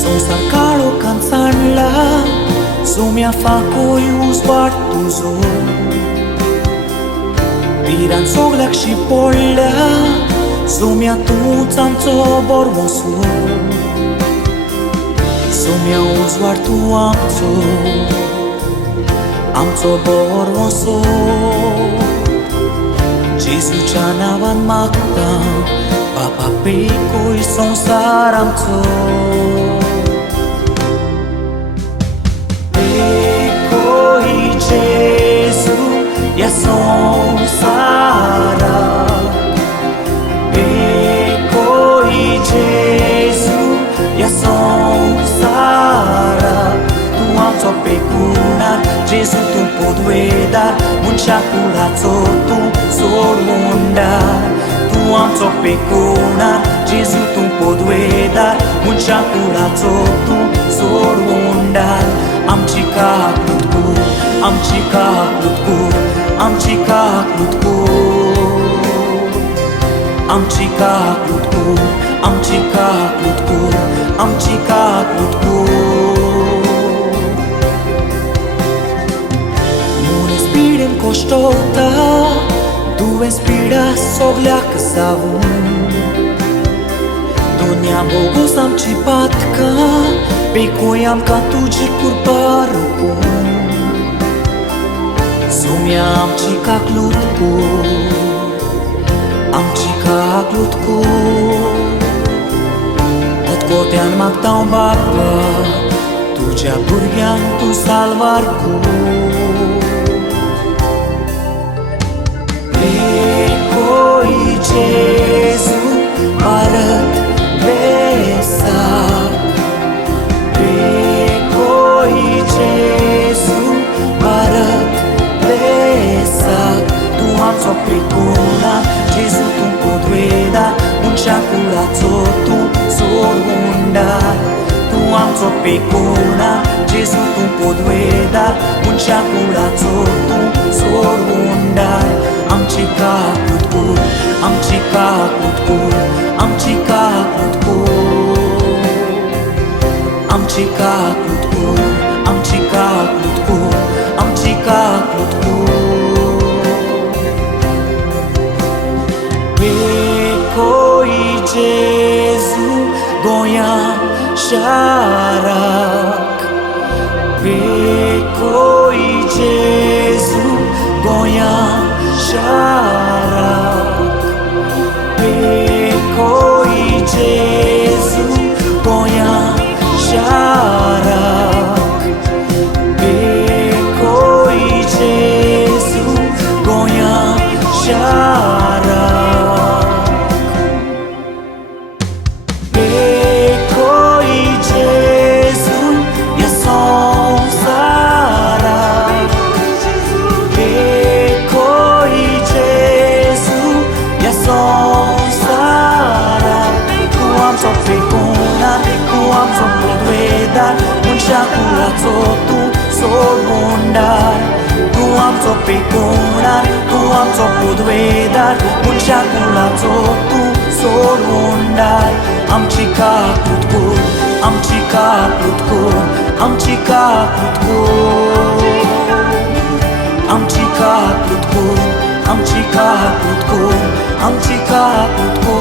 Sonsa caro canzanla su mia fa coi usguardo zo Tiran soglak și polla su mia tuța înțo bormosu su mia usguardo amțo bormosu Gesù c'anavan magda papa pe coi sonsar amțo Ja sonsara Ecoi Gesù Ja sonsara Tu am so pecunar Gesù tu poduedar Muncia curazo tu sormundar Tu am so pecunar Gesù tu poduedar Muncia curazo tu sormundar Am cica cu Am cica cu Am cica cu Am cica cu Am cica cu Am cica cu Non respirem coștota Tu respira sogleacă savun Donia bogos am cipatka Pe coi am catuci curparucu Sumia am cica glutku Am cica glutku Otkotean magtaun baba Tu ja burgian tu salvarku Ecoi Gesù arăt besac Ecoi Gesù arăt besac Tu am so precuna Gesù tu podueda Muncia curazo tu sormundar Tu am so precuna Gesù tu podueda Muncia curazo tu sormundar Am cica cu Am cica cu Am cica cu Am cica cu Am cica cu Am cica cu Ecoi Gesù goiam șarac Ecoi Gesù goiam șarac Ecoi Gesù goiam șarac Ecoi Gesù goiam șarac Ecoi Gesù ja sonsara Ecoi Gesù ja sonsara Tu am so precuna Tu am so poduedar Muncia curazo tu sormundar Tu am so precuna Tu am so poduedar Muncia curazo tu sormundar Am cica cu Am cica cu Am cica cu Am cica cu Am cica cu Am cica cu